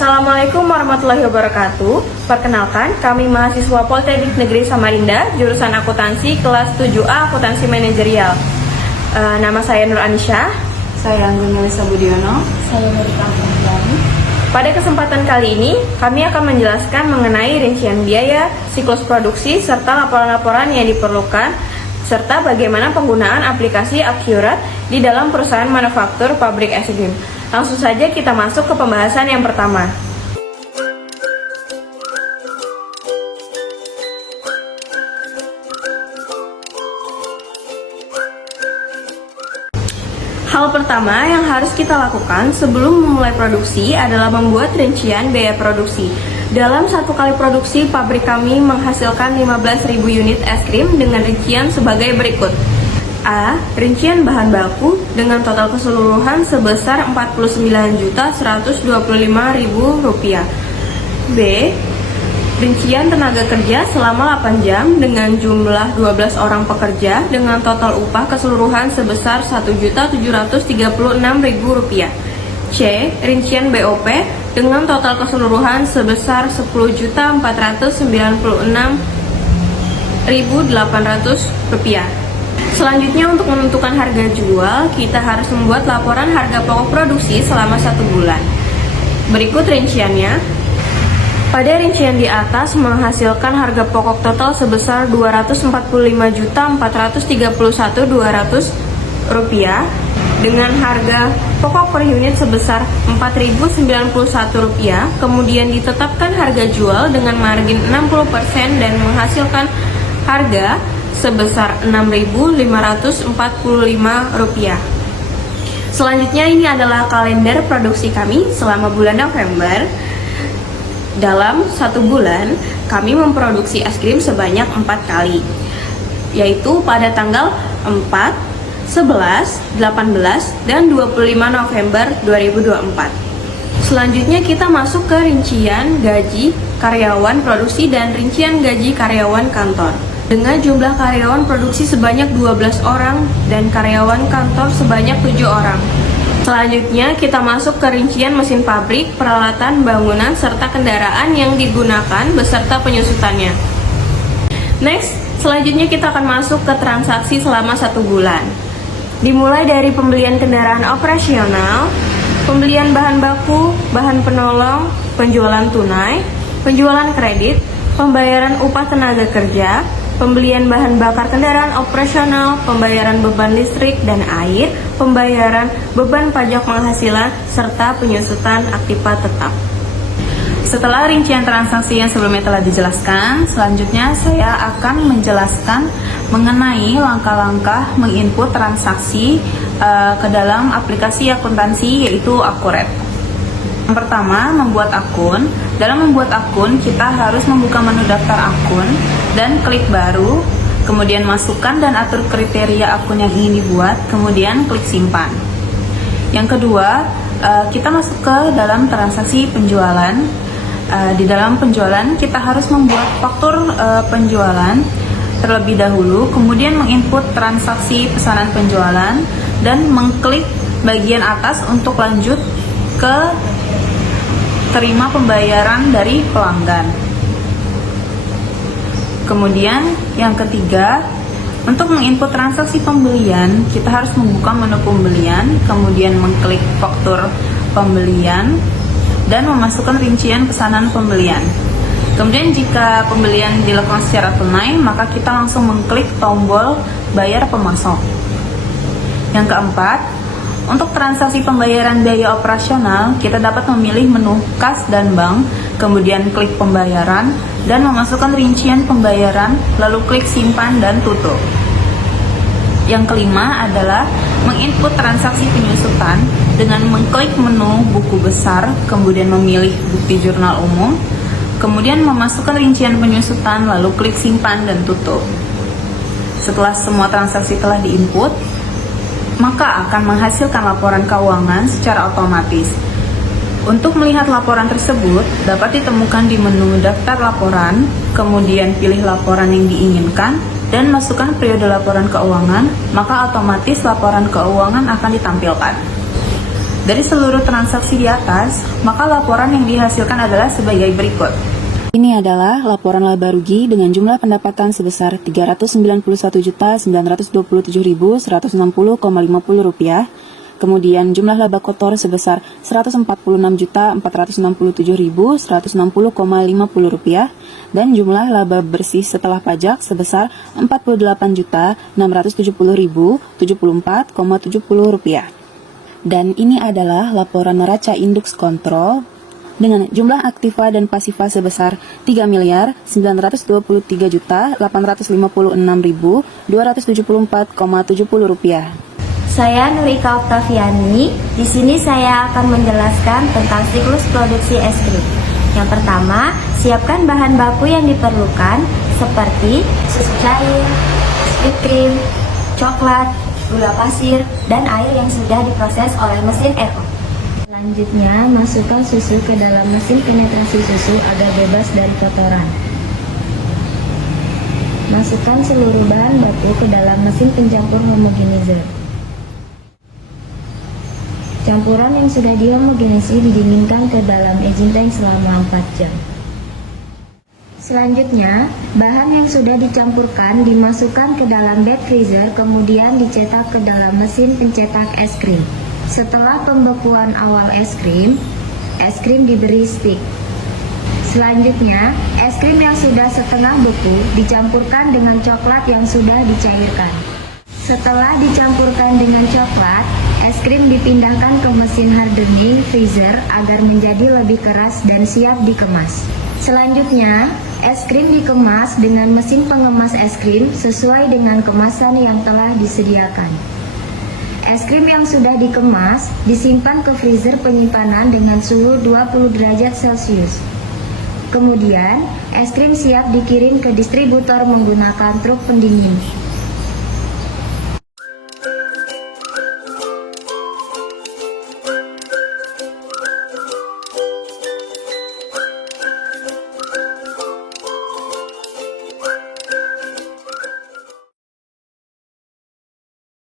Assalamualaikum warahmatullahi wabarakatuh. Perkenalkan, kami mahasiswa Politeknik Negeri Samarinda, jurusan akuntansi kelas 7A akuntansi manajerial. Nama saya Nur Anisha. Saya Anggun Melisa Budiono. Saya dari Kampung Jani. Pada kesempatan kali ini, kami akan menjelaskan mengenai rincian biaya, siklus produksi, serta laporan-laporan yang diperlukan, serta bagaimana penggunaan aplikasi Accurate di dalam perusahaan manufaktur pabrik es krim. Langsung saja kita masuk ke pembahasan yang pertama. Hal pertama yang harus kita lakukan sebelum memulai produksi adalah membuat rincian biaya produksi. Dalam satu kali produksi, pabrik kami menghasilkan 15.000 unit es krim dengan rincian sebagai berikut. A. Rincian bahan baku dengan total keseluruhan sebesar Rp49.125.000. B. Rincian tenaga kerja selama 8 jam dengan jumlah 12 orang pekerja dengan total upah keseluruhan sebesar Rp1.736.000. C. Rincian BOP dengan total keseluruhan sebesar Rp10.496.800. Selanjutnya, untuk menentukan harga jual, kita harus membuat laporan harga pokok produksi selama 1 bulan. Berikut rinciannya. Pada rincian di atas menghasilkan harga pokok total sebesar Rp245.431.200 dengan harga pokok per unit sebesar Rp4.091, kemudian ditetapkan harga jual dengan margin 60% dan menghasilkan harga sebesar Rp6.545. Selanjutnya, ini adalah kalender produksi kami selama bulan November. Dalam 1 bulan, kami memproduksi es krim sebanyak 4 kali, yaitu pada tanggal 4, 11, 18, dan 25 November 2024. Selanjutnya kita masuk ke rincian gaji karyawan produksi dan rincian gaji karyawan kantor. Dengan jumlah karyawan produksi sebanyak 12 orang dan karyawan kantor sebanyak 7 orang. Selanjutnya kita masuk ke rincian mesin pabrik, peralatan bangunan, serta kendaraan yang digunakan beserta penyusutannya. Next, selanjutnya kita akan masuk ke transaksi selama 1 bulan. Dimulai dari pembelian kendaraan operasional, pembelian bahan baku, bahan penolong, penjualan tunai, penjualan kredit, pembayaran upah tenaga kerja, pembelian bahan bakar kendaraan operasional, pembayaran beban listrik dan air, pembayaran beban pajak penghasilan, serta penyusutan aktiva tetap. Setelah rincian transaksi yang sebelumnya telah dijelaskan, selanjutnya saya akan menjelaskan mengenai langkah-langkah menginput transaksi ke dalam aplikasi akuntansi, yaitu Accurate. Yang pertama, membuat akun. Dalam membuat akun, kita harus membuka menu daftar akun dan klik baru, kemudian masukkan dan atur kriteria akun yang ingin dibuat, kemudian klik simpan. Yang kedua, kita masuk ke dalam transaksi penjualan. Di dalam penjualan, kita harus membuat faktur penjualan terlebih dahulu, kemudian menginput transaksi pesanan penjualan dan mengklik bagian atas untuk lanjut ke terima pembayaran dari pelanggan. Kemudian yang ketiga, untuk menginput transaksi pembelian, kita harus membuka menu pembelian, kemudian mengklik faktur pembelian dan memasukkan rincian pesanan pembelian. Kemudian jika pembelian dilakukan secara tunai, maka kita langsung mengklik tombol bayar pemasok. Yang keempat, untuk transaksi pembayaran biaya operasional, kita dapat memilih menu kas dan bank, kemudian klik pembayaran, dan memasukkan rincian pembayaran, lalu klik simpan dan tutup. Yang kelima adalah menginput transaksi penyusutan dengan mengklik menu buku besar, kemudian memilih bukti jurnal umum, kemudian memasukkan rincian penyusutan, lalu klik simpan dan tutup. Setelah semua transaksi telah diinput, maka akan menghasilkan laporan keuangan secara otomatis. Untuk melihat laporan tersebut, dapat ditemukan di menu daftar laporan, kemudian pilih laporan yang diinginkan, dan masukkan periode laporan keuangan, maka otomatis laporan keuangan akan ditampilkan. Dari seluruh transaksi di atas, maka laporan yang dihasilkan adalah sebagai berikut. Ini adalah laporan laba rugi dengan jumlah pendapatan sebesar Rp391.927.160,50. Kemudian jumlah laba kotor sebesar Rp146.460.160,50 dan jumlah laba bersih setelah pajak sebesar Rp48.670.074,70. Dan ini adalah laporan neraca indeks kontrol dengan jumlah aktiva dan pasiva sebesar Rp3.936.856.274,70. Saya Nurika Oktaviani. Di sini saya akan menjelaskan tentang siklus produksi es krim. Yang pertama, siapkan bahan baku yang diperlukan seperti susu cair, whipped cream, coklat, gula pasir, dan air yang sudah diproses oleh mesin RO. Selanjutnya, masukkan susu ke dalam mesin penetrasi susu agar bebas dari kotoran. Masukkan seluruh bahan baku ke dalam mesin pencampur homogenizer. Campuran yang sudah dihomogenisi didinginkan ke dalam aging tank selama 4 jam. Selanjutnya, bahan yang sudah dicampurkan dimasukkan ke dalam bag freezer, kemudian dicetak ke dalam mesin pencetak es krim. Setelah pembekuan awal es krim diberi stick. Selanjutnya, es krim yang sudah setengah beku dicampurkan dengan coklat yang sudah dicairkan. Setelah dicampurkan dengan coklat, es krim dipindahkan ke mesin hardening freezer agar menjadi lebih keras dan siap dikemas. Selanjutnya, es krim dikemas dengan mesin pengemas es krim sesuai dengan kemasan yang telah disediakan. Es krim yang sudah dikemas disimpan ke freezer penyimpanan dengan suhu 20 derajat Celcius. Kemudian, es krim siap dikirim ke distributor menggunakan truk pendingin.